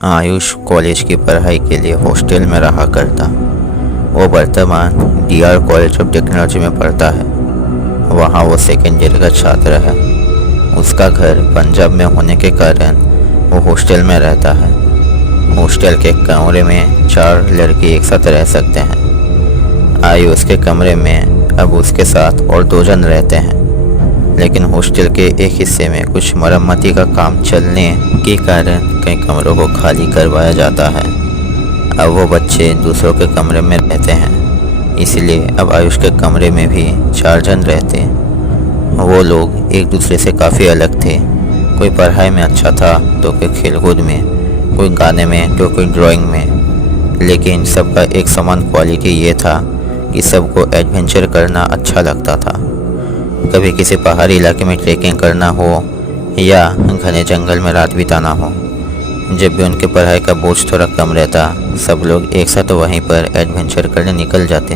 Ayush college की पढ़ाई के लिए हॉस्टल में रहा करता। वो वर्तमान डीआर कॉलेज ऑफ टेक्नोलॉजी में पढ़ता है। वहाँ वो सेकेंड ईयर का छात्र है। उसका घर पंजाब में होने के कारण वो हॉस्टल में रहता है। हॉस्टल के कमरे में 4 लड़के एक साथ रह सकते हैं। आयुष के कमरे में अब उसके साथ और 2 जन रहते हैं, लेकिन हॉस्टल के एक हिस्से में कुछ मरम्मती का काम चलने के कारण कई कमरों को खाली करवाया जाता है। अब वो बच्चे दूसरों के कमरे में रहते हैं, इसलिए अब आयुष के कमरे में भी 4 जन रहते। वो लोग एक दूसरे से काफ़ी अलग थे। कोई पढ़ाई में अच्छा था तो कोई खेलकूद में, कोई गाने में तो कोई ड्राइंग में, लेकिन सबका एक समान क्वालिटी ये था कि सबको एडवेंचर करना अच्छा लगता था। कभी किसी पहाड़ी इलाके में ट्रैकिंग करना हो या घने जंगल में रात बिताना हो, जब भी उनके पढ़ाई का बोझ थोड़ा कम रहता, सब लोग एक साथ वहीं पर एडवेंचर करने निकल जाते।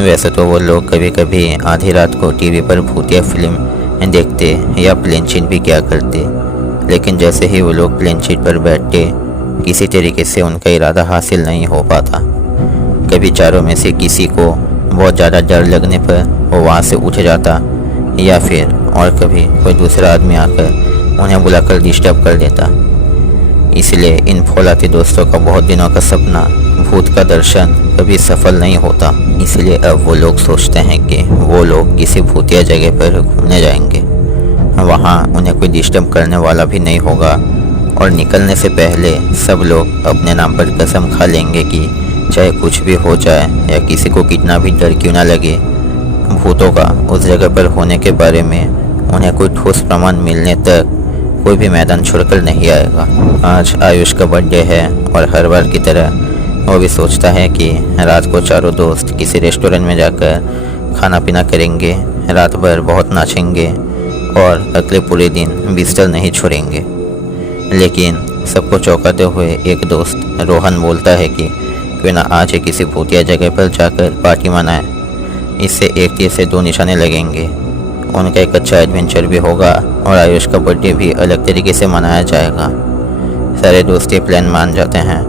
वैसे तो वो लोग कभी कभी आधी रात को टीवी पर भूतिया फिल्म देखते या प्लेन चीट भी किया करते, लेकिन जैसे ही वो लोग प्लेन चीट पर बैठते, किसी तरीके से उनका इरादा हासिल नहीं हो पाता। कभी चारों में से किसी को बहुत ज़्यादा डर लगने पर वो वहाँ से उठ जाता, या फिर और कभी कोई दूसरा आदमी आकर उन्हें बुलाकर डिस्टर्ब कर देता। इसलिए इन फौलादी दोस्तों का बहुत दिनों का सपना भूत का दर्शन कभी सफल नहीं होता। इसलिए अब वो लोग सोचते हैं कि वो लोग किसी भूतिया जगह पर घूमने जाएंगे। वहाँ उन्हें कोई डिस्टर्ब करने वाला भी नहीं होगा, और निकलने से पहले सब लोग अपने नाम पर कसम खा लेंगे कि चाहे कुछ भी हो जाए या किसी को कितना भी डर क्यों ना लगे, भूतों का उस जगह पर होने के बारे में उन्हें कोई ठोस प्रमाण मिलने तक कोई भी मैदान छोड़कर नहीं आएगा। आज आयुष का बर्थडे है और हर बार की तरह वो भी सोचता है कि रात को चारों दोस्त किसी रेस्टोरेंट में जाकर खाना पीना करेंगे, रात भर बहुत नाचेंगे और अगले पूरे दिन बिस्तर नहीं छोड़ेंगे। लेकिन सबको चौंकाते हुए एक दोस्त रोहन बोलता है कि क्यों ना आज ही किसी भूतिया जगह पर जाकर पार्टी मनाए। इससे एक तीर से 2 निशाने लगेंगे। उनका एक अच्छा एडवेंचर भी होगा और आयुष का बर्थडे भी अलग तरीके से मनाया जाएगा। सारे दोस्त ये प्लान मान जाते हैं।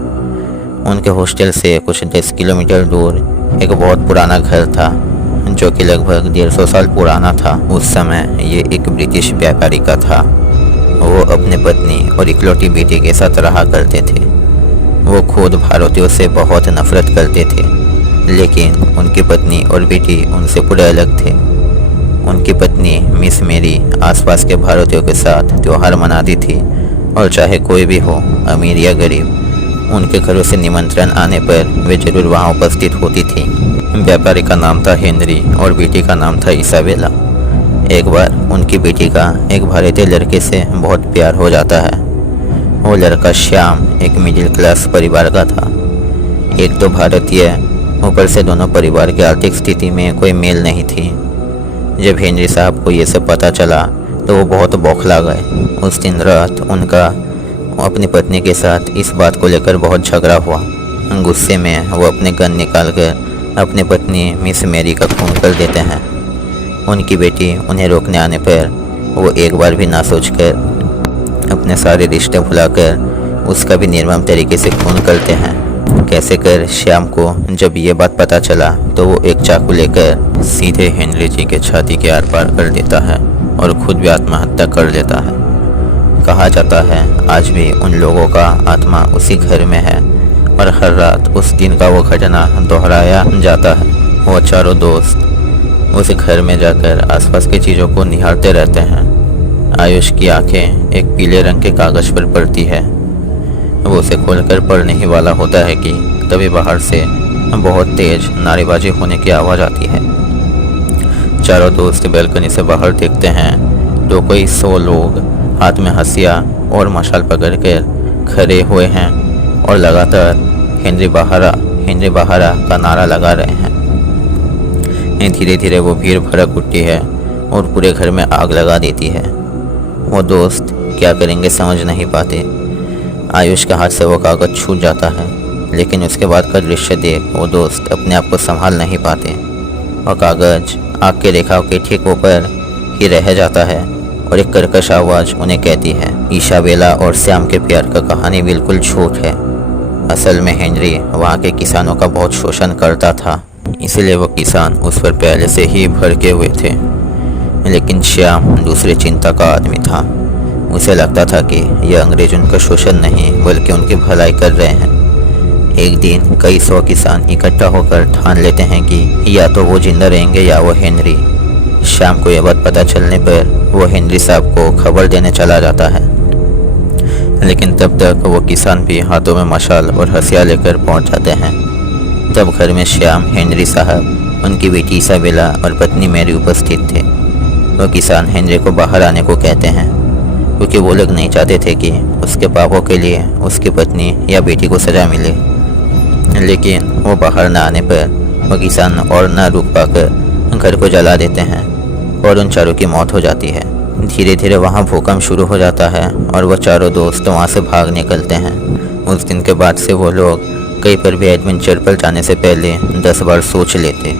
उनके हॉस्टल से कुछ 10 किलोमीटर दूर एक बहुत पुराना घर था, जो कि लगभग 150 साल पुराना था। उस समय ये एक ब्रिटिश व्यापारी का था। वो अपने पत्नी और इकलौती बेटी के साथ रहा करते थे। वो खुद भारतीयों से बहुत नफरत करते थे, लेकिन उनकी पत्नी और बेटी उनसे पूरे अलग थे। उनकी पत्नी मिस मेरी आसपास के भारतीयों के साथ त्यौहार मनाती थी, और चाहे कोई भी हो, अमीर या गरीब, उनके घरों से निमंत्रण आने पर वे जरूर वहाँ उपस्थित होती थी। व्यापारी का नाम था हेनरी और बेटी का नाम था इसाबेला। एक बार उनकी बेटी का एक भारतीय लड़के से बहुत प्यार हो जाता है। वो लड़का श्याम एक मिडिल क्लास परिवार का था। एक तो भारतीय, ऊपर से दोनों परिवार की आर्थिक स्थिति में कोई मेल नहीं थी। जब हेनरी साहब को ये सब पता चला तो वो बहुत बौखला गए। उस दिन रात उनका अपनी पत्नी के साथ इस बात को लेकर बहुत झगड़ा हुआ। गुस्से में वो अपने गन निकालकर अपनी पत्नी मिस मेरी का खून कर देते हैं। उनकी बेटी उन्हें रोकने आने पर वो एक बार भी ना सोचकर अपने सारे रिश्ते भुलाकर उसका भी निर्मम तरीके से खून करते हैं। कैसे कर श्याम को जब ये बात पता चला तो वो एक चाकू लेकर सीधे हेनरी जी के छाती के आर पार कर देता है और खुद भी आत्महत्या कर लेता है। कहा जाता है आज भी उन लोगों का आत्मा उसी घर में है, और हर रात उस दिन का वो घटना दोहराया जाता है। वो चारों दोस्त उस घर में जाकर आसपास की चीज़ों को निहारते रहते हैं। आयुष की आंखें एक पीले रंग के कागज़ पर पड़ती है। वो उसे खोलकर पढ़ने ही वाला होता है कि तभी बाहर से बहुत तेज नारेबाजी होने की आवाज़ आती है। चारों दोस्त बैल्कनी से बाहर देखते हैं तो कोई 100 लोग हाथ में हंसिया और मशाल पकड़कर खड़े हुए हैं और लगातार हेनरी बहारा का नारा लगा रहे हैं। धीरे धीरे वो भीड़ भड़क उठती है और पूरे घर में आग लगा देती है। वो दोस्त क्या करेंगे समझ नहीं पाते। आयुष के हाथ से वो कागज़ छूट जाता है, लेकिन उसके बाद का दृश्य देख वो दोस्त अपने आप को संभाल नहीं पाते। और कागज़ आग के रेखाओं के ठीक ऊपर ही रह जाता है और एक कर्कश आवाज़ उन्हें कहती है, इसाबेला और श्याम के प्यार का कहानी बिल्कुल झूठ है। असल में हेनरी वहाँ के किसानों का बहुत शोषण करता था, इसलिए वो किसान उस पर पहले से ही भड़के हुए थे। लेकिन श्याम दूसरे चिंता का आदमी था। उसे लगता था कि यह अंग्रेज उनका शोषण नहीं बल्कि उनकी भलाई कर रहे हैं। एक दिन कई 100 किसान इकट्ठा होकर ठान लेते हैं कि या तो वो जिंदा रहेंगे या वो हेनरी। श्याम को यह बात पता चलने पर वो हेनरी साहब को खबर देने चला जाता है। लेकिन तब तक वो किसान भी हाथों में मशाल और हथियार लेकर पहुंच जाते हैं। तब घर में श्याम, हेनरी साहब, उनकी बेटी इसाबेला और पत्नी मैरी उपस्थित थे। वो किसान हेनरी को बाहर आने को कहते हैं क्योंकि वो लोग नहीं चाहते थे कि उसके पापों के लिए उसकी पत्नी या बेटी को सज़ा मिले। लेकिन वो बाहर न आने पर वो किसान और न रुक पाकर घर को जला देते हैं और उन चारों की मौत हो जाती है। धीरे धीरे वहाँ भूकंप शुरू हो जाता है और वो चारों दोस्त वहाँ से भाग निकलते हैं। उस दिन के बाद से वो लोग कहीं पर भी एडवेंचर पर जाने से पहले 10 बार सोच लेते।